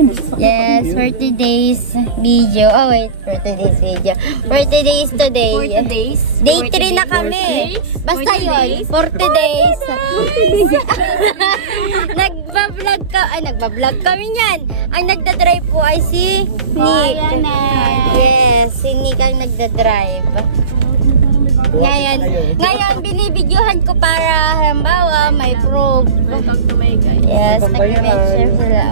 Yes, for today's video. Oh wait, for today's video. For today's today. 40 days? Day 3 na kami. Basta yun, 40 days. Nagbablog kami niyan. Ang nagdadrive po ay si Nick. Yes, si Nick ang nagdadrive. Ngayon binibidyohan ko para halimbawa may proof. Welcome to my guys. Yes, nag-mention sila.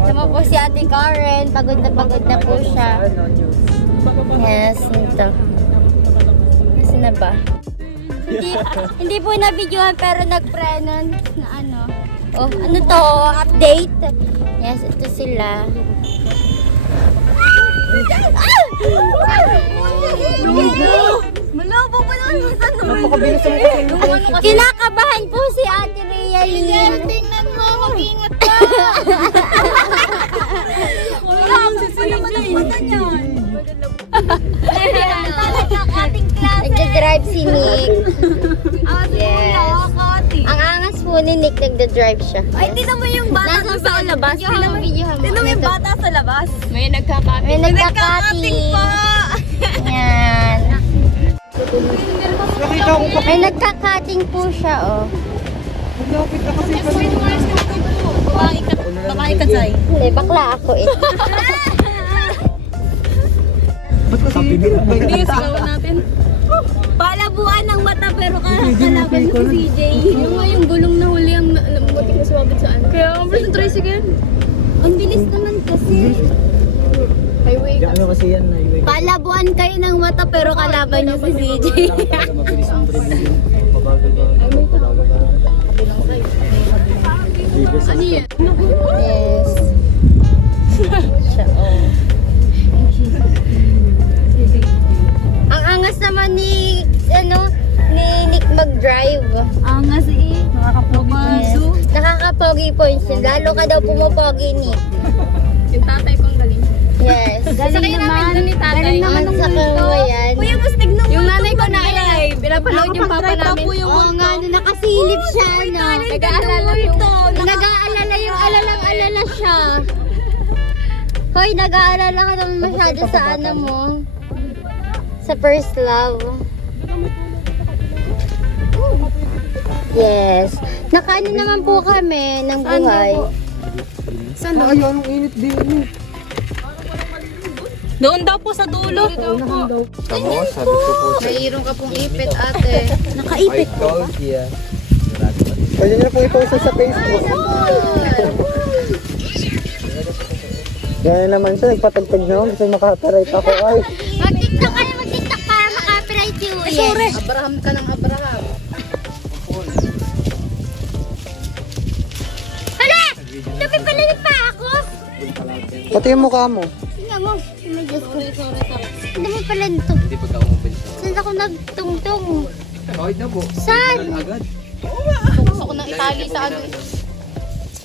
Tama po si Ate Karen, pagod na po siya. Yes, ito. Kasi na ba? Hindi po na-videohan pero nag-prenon na ano. Oh, ano to? Update? Yes, ito sila. Malabo pa lang yung Kinakabahan po si Ate Rhea Lee. Tingnan mo, mag-ingat ka! Wala ang sisinig mata niyan. Nagda-drive si Nick. Yes. Nakakati. Ang angas po ni Nick, nagda-drive siya. Ay, tinan mo yung bata sa labas. Tinan mo yung bata sa labas. May nagkakating. May nagkakating pa. Yan. May nagkakating po siya, oh. Babae ka, Zay. Hindi, bakla ako eh. Hindi, sigawan natin. Palabuan ng mata pero kalaban si CJ. Yung gulong na huli ang butik na sumabit saan. Kaya ang present tricycle. Ang bilis naman kasi. Highway. Ano kasi yan? Highway. Palabuan kayo ng mata pero kalaban niyo si CJ. Mabilis ang driving yun. Ano yan? Yes. Siya, oh. Ang angas naman ni Nick mag-drive. Angas eh. Nakakapogi. Yes. Nakakapogi po siya. Lalo ka daw pumapogi, Nick. Yung tatay kong galing. Yes. Galing naman. Galing naman Ang ng saka multo. mo yan. Kuya, mas tignan mo. Yung nanay ko na live. Pinapanood yung papa namin. Oo nga, nakasilip siya, no? Nag-aalala ito. Nag-aalala yung alalang-alala siya. Hoy, nag-aalala ka naman masyado sa ano mo. Sa first love. Yes. Nakaano naman po kami ng buhay. Saan daw? Ay, anong init din. Doon daw po sa dulo. Tamo, sabi ko po sa... Mayroon ka pong ipit, ate. I told you. Pwede nyo na po i-post sa Facebook. Yan naman siya, nagpatagtag na ako. Gusto makakarate ako. Ay, Mag-tiktok ka na, mag-tiktok para maka-copyright you. Yes. Abraham ka ng Abraham. Hala! Napipalit pa ako? pati yung mukha mo. Tingnan mo. May Diyos ko. Ano mo pala nito? Hindi pagka umupin siya. Saan ako nagtungtong? Kahit na po. Saan? Agad. Gusto ko nang itali sa ano.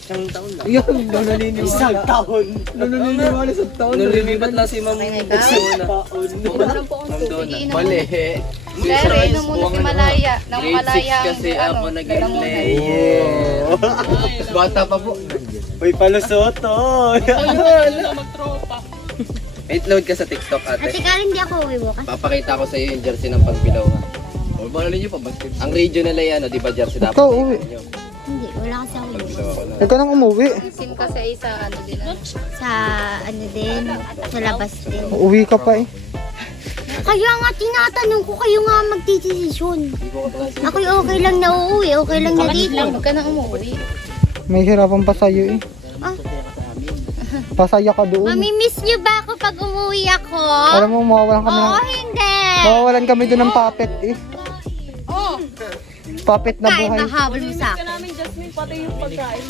Isang taon lang. Yan, naniniwala. Isang taon. Naniniwala sa taon. Nalilipat lang si Ma'am Dexona. Meron po akong tubig. Mali. Pero inom muna si Malaya. Nang Grade Malaya 6 kasi ako naging lalamunan. player. Bata pa po. Uy, palusot to. Wait, load ka sa TikTok, Ate ate. Karen, hindi ako uwi bukas. Papakita ko sa iyo yung jersey ng Pagpilaw, ha. O, baka ninyo pa, basket. Ang regional ay ano, di ba jersey dapat? Ikaw, uwi. Hindi, wala kasi ako uwi. Pagpilaw ako lang. Ikaw nang umuwi. Sim kasi isa ano din. Sa ano din, sa labas din. Uuwi ka pa eh. Kaya nga tinatanong ko, kayo nga magdidesisyon. Ako okay lang na uuwi, okay lang na dito. Huwag ka nang umuwi. May hirapan pa sa'yo eh. Ah, Pasaya ka doon. mamimiss niyo ba ako pag umuwi ako? Alam mo, mawawalan kami Oo, ng... hindi. Mawawalan kami doon ng puppet eh. Oh, Puppet na kahit buhay. mahabol mo sa akin. Namin Jasmine pati yung pagkain.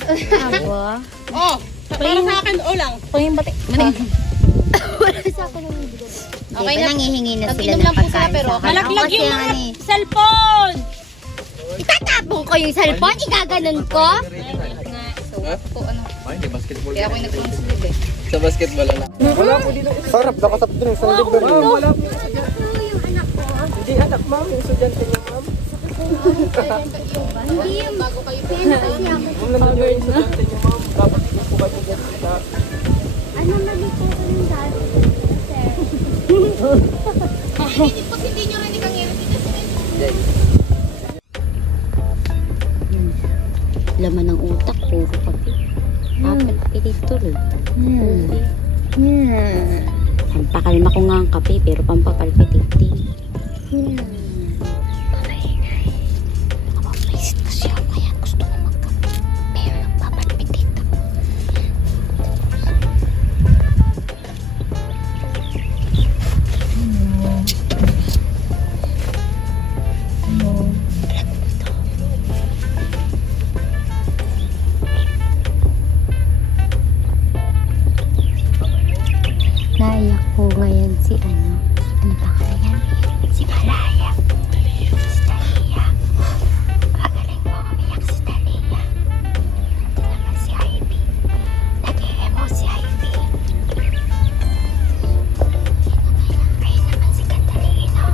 Aba. Oh, para sa akin o lang. Pangin batik. Wala sa akin ng bigat. Okay Diba na. nangihingi na sila Nag-inom ng lang po sila, pagkain pero sa akin. malaglag Ako kasi yung ano eh. cellphone! Itatapon ko yung cellphone, igaganon ko. Po, ano? Hindi, basketball. Kaya ako nag-consulate eh. Sa basketball lang. Sarap, nakatap din sa libre. Ito yung anak ko. Hindi anak, ma'am. Yung estudyante niya, ma'am. Hindi yung bago kayo pinag. Yung naman yung estudyante niya, ma'am. Dapat yung po kayo dyan. dito. Yeah. Pampakalma ko nga ang kape, pero pampapalpititi. Yeah. Nakapapaisip kasi ako, kaya gusto ko magkape. Pero nagpapalpitit ako. Naiyak po ngayon si ano ba kaya yan? Si Malaya. Si Talia. Magaling po umiyak si Talia. Ito naman si Ivy. Nag-emo si Ivy. Kaya naman si Catalina.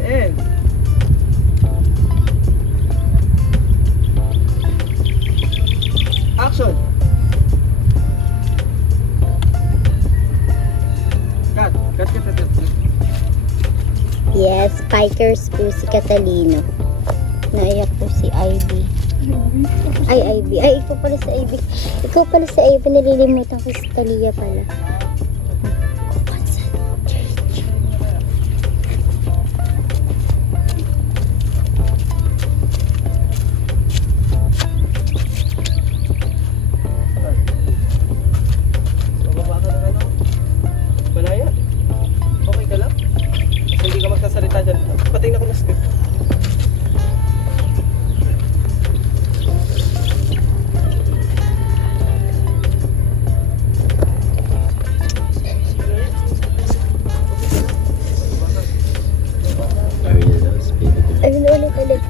and action. Cut. Yes, spikers po si Catalino. Naiyak po si Ivy. Ay, Ivy. Ay, ikaw pala si Ivy. Ikaw pala si Ivy. Nalilimutan ko si Talia pala. Bababa ka na ano? Balaya? Okay ka lang? Hindi ka magsasalita dyan. Patay na ko na script. Ayun, ulit.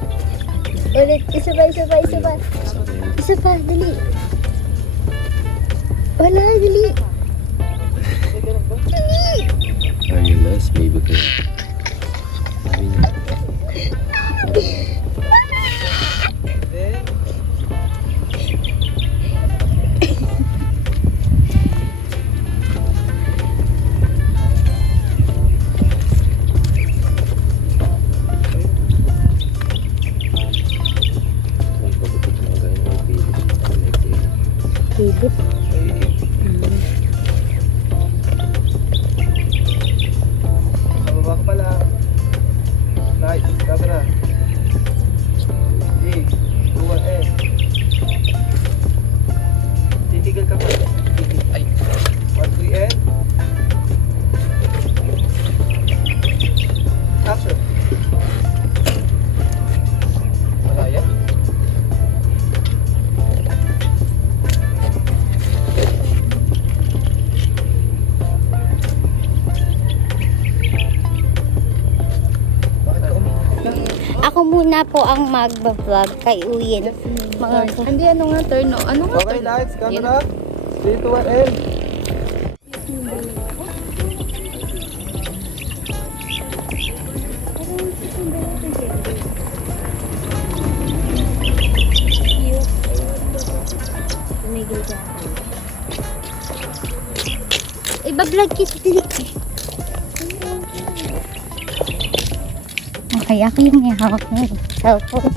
Ulit, isa pa. Isa pa, dali. Wala, dali. Are you lost, baby girl? Then, Philip. bababa ka pala. Nice. Camera. 3, 2, 1, and titigil ka pa. Ay. 1, 3, and action. Malaya. Bakit ka umiyak? Ako muna po ang mag-vlog kay Uyin. Mga Hindi, ano nga, turn, no? Ano nga, Okay, turn? lights, camera. 3, 2, 1, and iba-vlog kita dili. Okay, ako yung may hawak ng cellphone.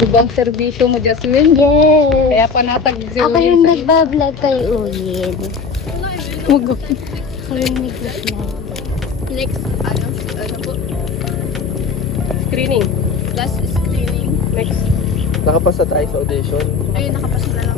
Ibang servisyo mo, Jasmine. Yes! Kaya panatag si Ako yung nagbablog kay Uyin. Wag Ako yung nagbablog. Next, ano po? screening. Last screening. Next. Nakapasa tayo sa audition. Ayun, nakapasa na